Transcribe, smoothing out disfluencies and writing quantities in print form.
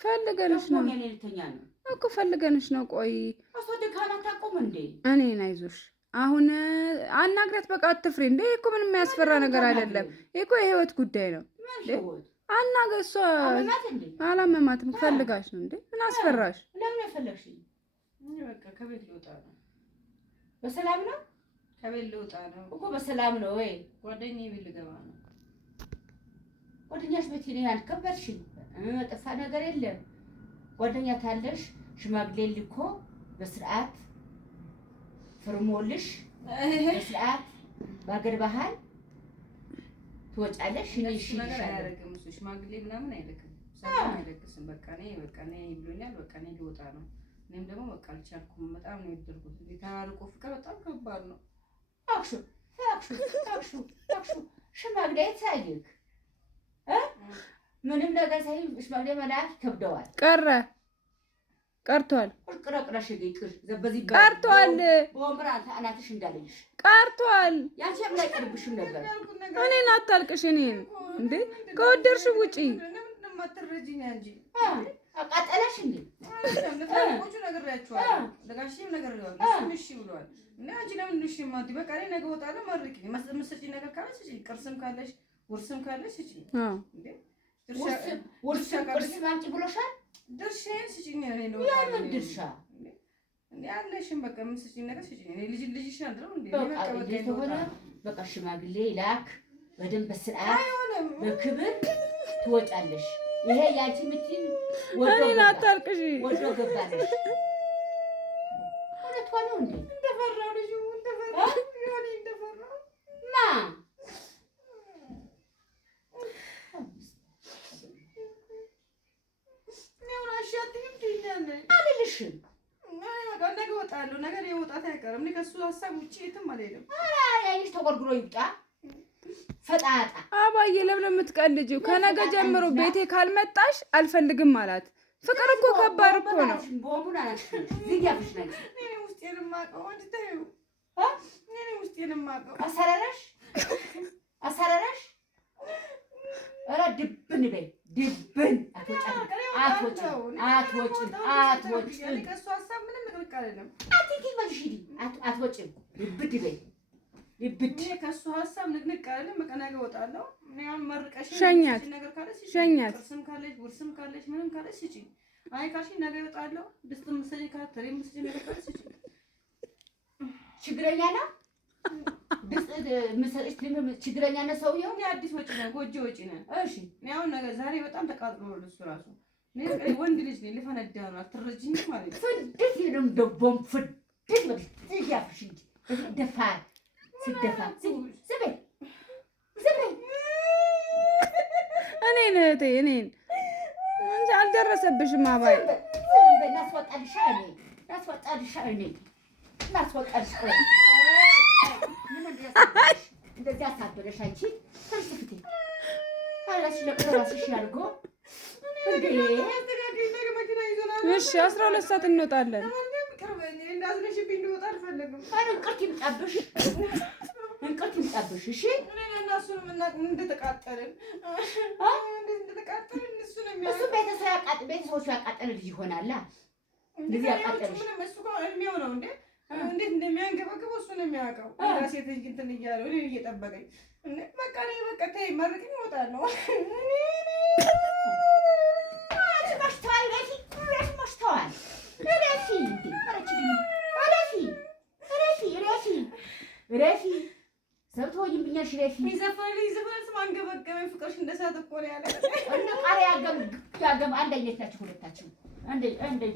ፈልገንሽ ነው እኮ ፈልገንሽ ነው። ቆይ እኔን አይዞሽ አሁን አናግረት። በቃ አትፍሪ እንዴ እኮ ምንም የሚያስፈራ ነገር አይደለም እኮ የህይወት ጉዳይ ነው። አናግረት። እሷ አላመማትም ፈልጋሽ ነው እንዴ ምን አስፈራሽ? ለምን ያፈለግሽኝ? በቃ ከቤት ልወጣ ነው። በሰላም ነው? ከቤት ልወጣ ነው እኮ በሰላም ነው ወይ? ጓደኛዬ ቤት ልገባ ነው። ጓደኛሽ ቤት ነው ያልከበርሽኝ? ጠፋ ነገር የለም። ጓደኛ ታለሽ ሽማግሌ ልኮ በስርዓት ፍርሞልሽ በስርዓት ባገር ባህል ትወጫለሽ። እሺ ነገር አያደርግም እሱ ሽማግሌ ምናምን አይልክም። ሰላም አይለክስም። በቃ እኔ ብሎኛል። በቃ እኔ ልወጣ ነው። እኔም ደግሞ በቃ አልቻልኩም። በጣም ነው የወደድኩት። የተራርቆ ፍቅር በጣም ከባድ ነው። አክሹ ሽማግሌ ሳይልክ ምንም ነገር ሳይል ሽማግሌ መላክ ከብደዋል። ቀርቷል። ቅረቅረሽ ይቅር ዘበዚህ ቀርቷል። ወምራ አናትሽ እንዳለሽ ቀርቷል። ያንቺም ላይ ቀርብሽም ነበር። እኔን አታልቅሽ። እኔን እንዴ ከወደድሽ ውጪ ማትረጂኝ እንጂ አቃጠለሽ እንዴ ለታቆቹ ነገር ያቻዋል ለጋሽም ነገር ይሏል። እሺ ብሏል። እና አንቺ ለምን እሺ ማዲ በቃ እኔ ነገ ወጣለሁ። ማርኪኝ መስጭ ነገር ካለሽ እሺ ቅርስም ካለሽ ውርስም ካለሽ እሺ እንዴ ውርስም አንቺ ብሎሻል። ድርሻዬን ስጪኝ። እኔ ነው ያንን ድርሻ ያለሽም በቃ ምን ስጪኝ ነገር ስጪኝ። እኔ ልጅሽ አይደለም እንዴ በቃ ሽማግሌ ላክ በደንብ በስርዓት በክብር ትወጫለሽ። ይሄ ያንቺ ምትይ እኔን አታልቅሽ። ወዶ ገባለሽ ወደ ቷለው እንዴ እንደፈራው ልጅ እንደፈራው ይሆን እንደፈራው ማ አልልሽም። በቃ ነገ እወጣለሁ። ነገር የመውጣት አይቀርም። እኔ ከእሱ ሀሳብ ውጪ የትም አልሄድም። ያይሽ ተቆርጉሮ ይውጣ ፈጣጣ። አባዬ ለምን የምትቀልጂው? ከነገ ጀምሮ ቤቴ ካልመጣሽ አልፈልግም አላት። ፍቅር እኮ ከባድ እኮ ነው። ቦሙን አላልሽም። ዝያብሽ ነገር እኔ ውስጤን የማውቀው አንቺ ተይው። እኔ ውስጤን የማውቀው አሰረረሽ ኧረ ድብን በይ ድብን አትወጭም። ከእሱ ሀሳብ ምንም ንቅንቅ አይደለም። አትወጭም ድብድ በይ ድብድ። ከእሱ ሀሳብ ንቅንቅ አይደለም። በቃ ነገ እወጣለሁ። እኔም መርቀሽ ሸኛት ቅርስም ካለሽ ውርስም ካለሽ ምንም ካለሽ ስጪኝ። አይ ካልሽኝ ነገ እወጣለሁ። ድስት ምሰጪ ካተሪ ምሰጪ ነገር ካለሽ ስጪኝ። ችግረኛ ነው ችግረኛ ነው ሰውዬው። አዲስ ወጪ ነው ጎጆ ወጪ ነው። እሺ እኔ አሁን ነገር ዛሬ በጣም ተቃጥሎ እሱ ራሱ እኔ ወንድ ልጅ ነኝ። ልፈነዳ ነው። አትረጂኝ ማለት ነው። ፍድት ይሉም ደቦም ፍድት ማለት ያፍሽ እንጂ ደፋር ሲደፋ ዝም እኔን እንጂ አልደረሰብሽም። አባይ ናስወጣልሻ እንደዚህ አሳበረሽ አንቺ ተስፍቴ አላሽ ለራስሽ ያርጎ እንዴ እሺ 12 ሰዓት እንወጣለን። እንዳዝነሽብኝ እንድወጣ አልፈልግም። እንቅርት ይምጣብሽ። እሺ እኔና እሱን እንደተቃጠልን እሱ ቤተሰቦቹ ያቃጠለ ልጅ ይሆናላ። እንደዚህ ያቃጠለሽ እሱ እድሜው ነው እንዴ እንዴት እንደሚያንገበግበው እሱ ነው የሚያውቀው። ሴት ልጅ እንትን እያለው እኔን እየጠበቀኝ በቃ ተይ መርቅኝ እወጣለሁ። መሽተዋል። ረፊ ሰብተወይብኛል። ረፊ ዘፈን ስም አንገበገበኝ። ፍቅርሽ እንደሳት እኮ ነው ያለ ቃሪያ ያገም አንድ አይነት ናቸው ሁለታችሁ።